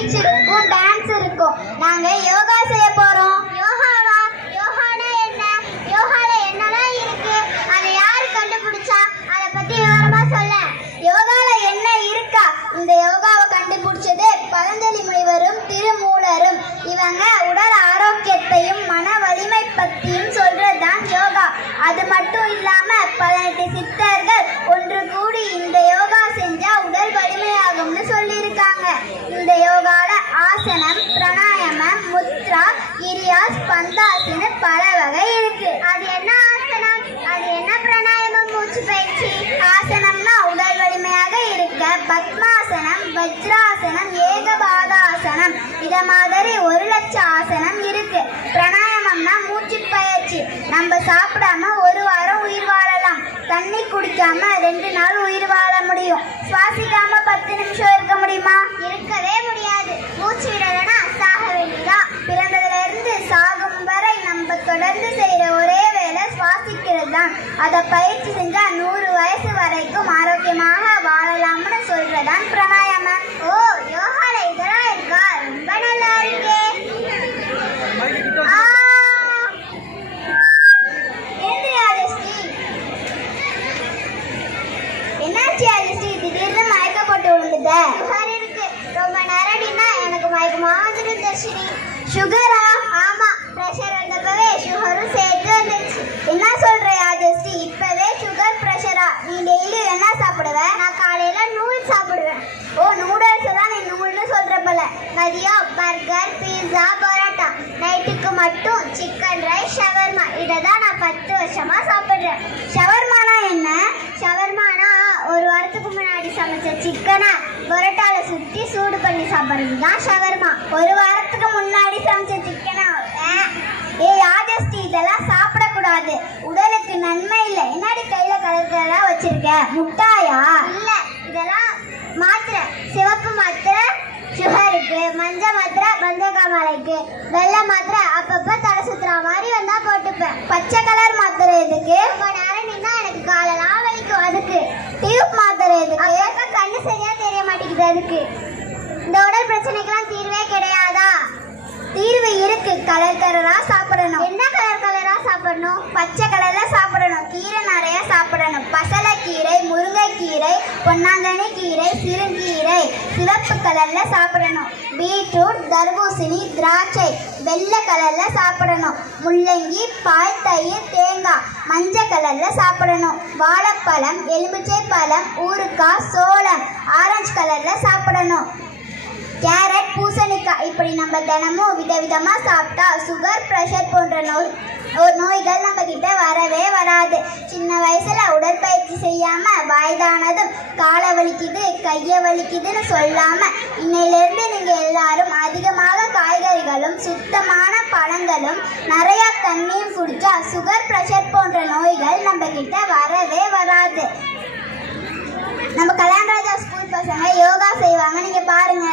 Speech இருக்கும், dance இருக்கும். நாங்க யோகா செய்ய போறோம். யோகாவா? யோகானா என்ன? யோகால என்னலாம் இருக்கு? அதை யாரு கண்டுபிடிச்சா? அதை பத்தி விவரமா சொல்ல. யோகால என்ன இருக்கா? இந்த யோகாவை கண்டுபிடிச்சது பதஞ்சலி முனிவரும் திருமூலரும். இவங்க உடல் ஆரோக்கியத்தையும் மன வலிமை பத்தியும் சொல்றதுதான் யோகா. அது மட்டும் இல்லாம 18 சித்தர்கள் ஒன்று கூடி இந்த யோகா செஞ்சா உடல் வலிமையாகும்னு சொல்லியிருக்காங்க. இந்த யோகால ஆசனம், பிராணாயாமம், முத்ரா, கிரியாஸ், பந்தாசின்னு பல வகை இருக்கு. அது என்ன ஆசனம்? அது என்ன பிராணாயாமம்? மூச்சு பயிற்சி. ஆசனம்னா உடல் வலிமையாக இருக்க பத்மாசனம், வஜ்ராசனம், ஏகபாதாசனம், இத மாதிரி 1 லட்சம் ஆசனம் இருக்கு. பிராணாயாமம்னா மூச்சு பயிற்சி. நம்ம சாப்பிடாம 1 வாரம் உயிர் வாழலாம். தண்ணி குடிக்காம 2 நாள் உயிர் வாழ முடியும். சுவாசிக்காம 10 நிமிஷம் இருக்க முடியுமா? இருக்கவே முடியாது. மூச்சு விடலனா சாக வேண்டியதான். பிறந்ததுல இருந்து சாகும் வரை நம்ம தொடர்ந்து செய்யற ஒரே வேலை சுவாசிக்கிறது தான். அதை பயிற்சி செஞ்சா 100 வயசு வரைக்கும் ஆரோக்கியமாக வாழலாம்னு சொல்றதான் பிராணாயாமம். ஓ, யோகால இதெல்லாம் இருக்கா? ரொம்ப நல்லா இருக்கே. என்னாச்சு ஆதிஸ்ரீ? திடீர்னு மயக்க போட்டு விழுந்துட்ட. சுகர் இருக்கு. ரொம்ப நேரடினா எனக்கு மயக்கமா வந்துடும் தர்ஷினி. சுகரா? ஆமா, பிரஷர் வந்தப்பவே சுகரும் சேர்த்து வந்துருச்சு. என்ன சொல்ற ஆதிஸ்ரீ? இப்பவே சுகர் பிரஷரா? நீ டெய்லி என்ன சாப்பிடுவ? நான் காலையில நூல் சாப்பிடுவேன். ஓ, நூடுல்ஸ் தான் நீ நூல்னு சொல்ற போல. மதியம் பர்கர், பீஸா, பரோட்டா. நைட்டுக்கு மட்டும் சிக்கன் ரைஸ், ஷவர்மா. இதை தான் நான் 10 வருஷமா சாப்பிடுறேன். ஷவர்மானா என்ன? ஷவர்மானா 1 வாரத்துக்கு முன்னாடி சமைச்ச சிக்கனை பரோட்டால சுற்றி சூடு பண்ணி சாப்பிட்றது தான் ஷவர்மா. 1 வாரத்துக்கு முன்னாடி சமைச்ச சிக்கனா? ஏய் ஆஜஸ்டி, இதெல்லாம் சாப்பிடக்கூடாது. உடலுக்கு நன்மை இல்லை. என்னடி கையில கலர் கலரா வச்சிருக்க? முட்டாயா? இல்ல, இதெல்லாம் மாத்திரை. சிவப்பு மாத்திரை சுகருக்கு, மஞ்சள் மாத்திரை மஞ்சக்காமலைக்கு, வெள்ளை மாத்திரை அப்பப்ப தலை சுத்துற மாதிரி வந்தா போட்டுப்பேன். பச்சை கலர் மாத்திரை எதுக்கு? ரொம்ப நேரம் நின்னா எனக்கு காலெல்லாம் வலிக்கும். அதுக்கு. டியூப் மாத்திரை எதுக்கு? கண்ணு சரியா தெரிய மாட்டேங்குது. அதுக்கு. இந்த உடல் பிரச்சனைக்கெல்லாம் தீர்வே கிடையாதா? தீர்வு இருக்கு. கலர் கலரா சாப்பிடணும். என்ன கலர் கலரா சாப்பிடணும்? பச்சை கலர்ல சாப்பிடணும். கீரை நிறைய சாப்பிடணும். பசலைக்கீரை, முருங்கைக்கீரை, பொன்னாங்கண்ணி கீரை, சிறுகீரை சிவப்பு கலர்ல சாப்பிடணும். பீட்ரூட், தர்பூசணி, திராட்சை வெள்ளை கலர்ல சாப்பிடணும். முள்ளங்கி, பால், தயிர், தேங்காய் மஞ்சள் கலர்ல சாப்பிடணும். வாழைப்பழம், எலுமிச்சை பழம், ஊறுகாய், சோளம் ஆரஞ்சு கலர்ல சாப்பிடணும். கேரட், பூசணிக்காய் இப்படி நம்ம தினமும் விதவிதமா சாப்பிட்டா சுகர், பிரஷர் போன்ற நோய்கள் நம்ம கிட்ட வரவே வராது. சின்ன வயசுல உடற்பயிற்சி செய்யாம வயதானதும் காலை வலிக்குது, கையை வலிக்குதுன்னு சொல்லாம இன்னையிலிருந்து நீங்க எல்லாரும் அதிகமாக காய்கறிகளும் சுத்தமான பழங்களும் நிறைய தண்ணியும் குடிச்சா சுகர், பிரஷர் போன்ற நோய்கள் நம்ம கிட்ட வரவே வராது. நம்ம கல்யாணராஜா ஸ்கூல் பசங்க யோகா செய்வாங்க, நீங்க பாருங்க.